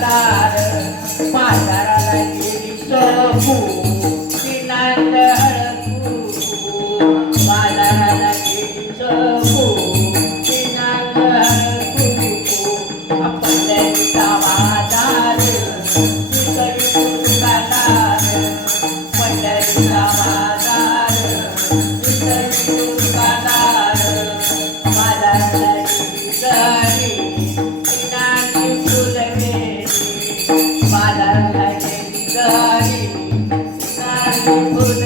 दार पाचाराला Thank you.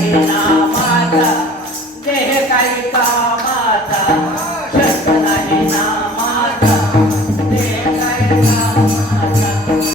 Shakti Nama Mata, Shakti Mata, Shakti Nama